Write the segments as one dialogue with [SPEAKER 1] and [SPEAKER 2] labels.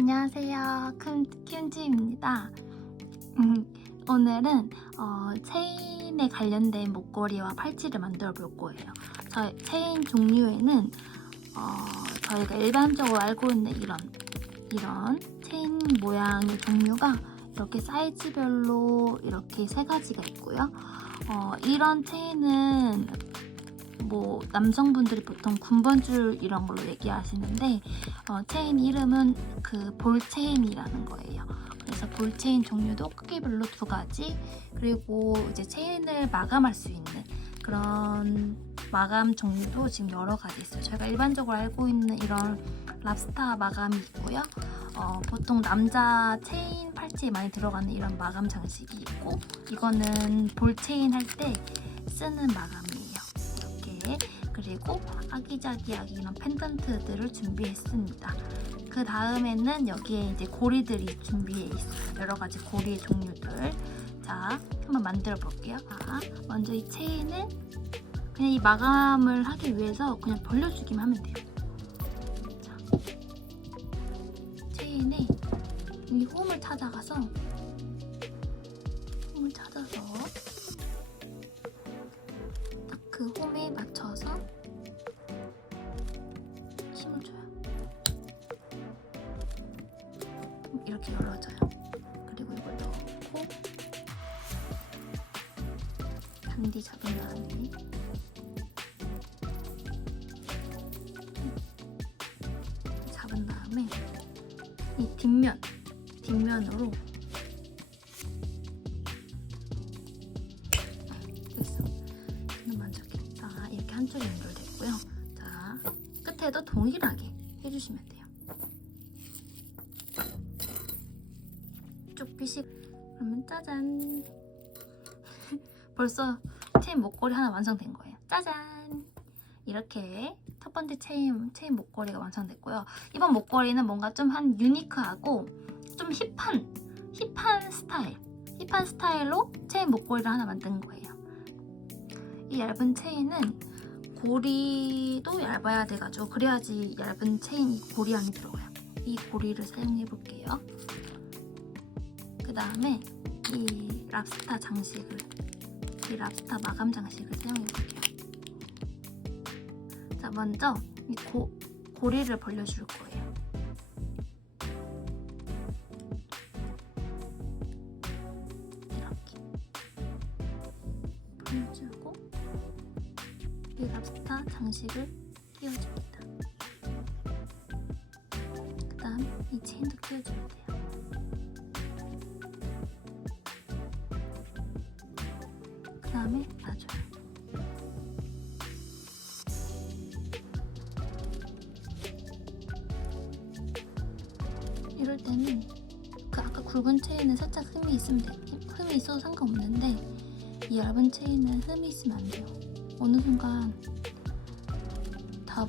[SPEAKER 1] 안녕하세요. 큰 큐지입니다. 음, 오늘은 어, 체인에 관련된 목걸이와 팔찌를 만들어 볼 거예요. 저 체인 종류에는 어, 저희가 일반적으로 알고 있는 이런 이런 체인 모양의 종류가 이렇게 사이즈별로 이렇게 세 가지가 있고요. 어, 이런 체인은 뭐 남성분들이 보통 군번줄 이런 걸로 얘기하시는데 어, 체인 이름은 그 볼체인이라는 거예요. 그래서 볼체인 종류도 크기별로 두 가지 그리고 이제 체인을 마감할 수 있는 그런 마감 종류도 지금 여러 가지 있어요. 저희가 일반적으로 알고 있는 이런 랍스타 마감이 있고요. 어, 보통 남자 체인 팔찌에 많이 들어가는 이런 마감 장식이 있고 이거는 볼체인 할 때 쓰는 마감이 에요. 이렇게 그리고 아기자기하게 이런 펜던트들을 준비했습니다. 그 다음에는 여기에 이제 고리들이 준비해 있어요. 여러 가지 고리의 종류들. 자, 한번 만들어 볼게요. 자, 먼저 이 체인은 그냥 이 마감을 하기 위해서 그냥 벌려주기만 하면 돼요. 자, 체인에 이 홈을 찾아가서 이렇게 열어져요. 그리고 이걸 넣고 단디 잡은 다음에 잡은 다음에 이 뒷면 뒷면으로 됐어. 눈 만졌겠다. 이렇게 한쪽이 연결됐고요. 자 끝에도 동일하게 해주시면 돼요. 그러면 짜잔 벌써 체인 목걸이 하나 완성된 거예요. 짜잔 이렇게 첫 번째 체인 체인 목걸이가 완성됐고요. 이번 목걸이는 뭔가 좀 한 유니크하고 좀 힙한 힙한 스타일 힙한 스타일로 체인 목걸이를 하나 만든 거예요. 이 얇은 체인은 고리도 얇아야 돼가지고 그래야지 얇은 체인 이 고리 안에 들어가요. 이 고리를 사용해 볼게요. 그 다음에 이 랍스타 장식을 이 랍스타 마감 장식을 사용해 볼게요. 자 먼저 이 고, 고리를 벌려줄 거예요. 이렇게 벌려주고 이 랍스타 장식을 끼워줍니다. 그 다음 이 체인도 끼워주면 돼요. 다음에 놔줘요. 이럴 때는 그 아까 굵은 체인은 살짝 흠이 있으면 돼. 흠이 있어도 상관없는데 이 얇은 체인은 흠이 있으면 안 돼요. 어느 순간 다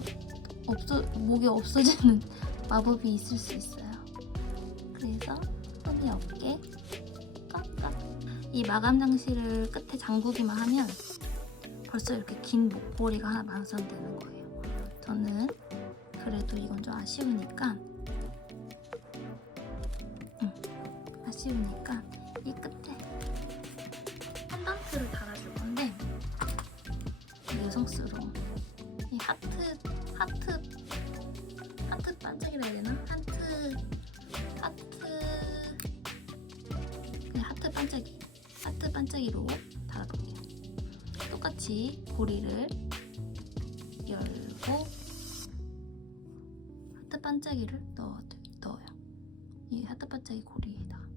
[SPEAKER 1] 없어 목이 없어지는 마법이 있을 수 있어요. 그래서 흠이 없게 이 마감 장치를 끝에 잠그기만 하면 벌써 이렇게 긴 목걸이가 하나 완성되는 거예요. 저는 그래도 이건 좀 아쉬우니까 음, 아쉬우니까 이 끝에 펜던트를 달아줄 건데 여성스러운 이 하트 하트 하트 반짝이라 해야 되나? 하트 하트 그냥 하트 반짝이 반짝이로 달아볼게요. 똑같이 고리를 열고 하트 반짝이를 넣어, 넣어요. 이 하트 반짝이 고리에다가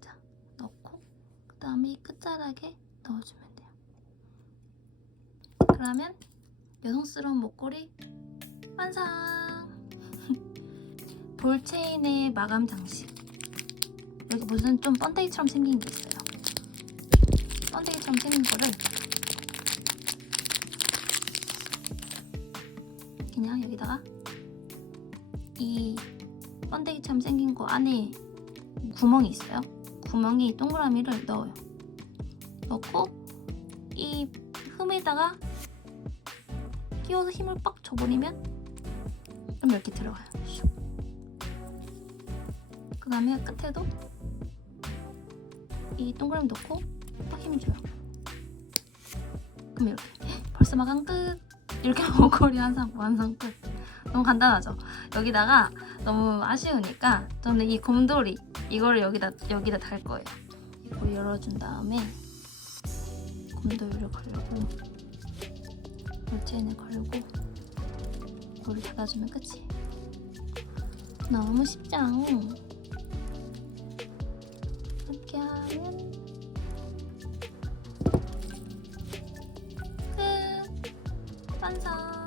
[SPEAKER 1] 자 넣고 그 다음에 이 끝자락에 넣어주면 돼요. 그러면 여성스러운 목걸이 완성! 볼체인의 마감 장식 여기 무슨 좀 번데기처럼 생긴 게 있어요. 번데기처럼 생긴 거를 그냥 여기다가 이 번데기처럼 생긴 거 안에 구멍이 있어요. 구멍에 이 동그라미를 넣어요. 넣고 이 흠에다가 끼워서 힘을 빡 줘버리면 그럼 이렇게 들어가요. 슉. 그 다음에 끝에도 이 동그라미 넣고 딱 힘 줘요. 그럼 이렇게 벌써 마감 끝. 이렇게 목걸이 완성 완성 끝. 너무 간단하죠. 여기다가 너무 아쉬우니까 저는 이 곰돌이 이거를 여기다 여기다 달 거예요. 이거 열어준 다음에 곰돌이를 걸고 물체인을 걸고 이거를 닫아주면 끝이에요. 너무 쉽죠? 이렇게! 완성!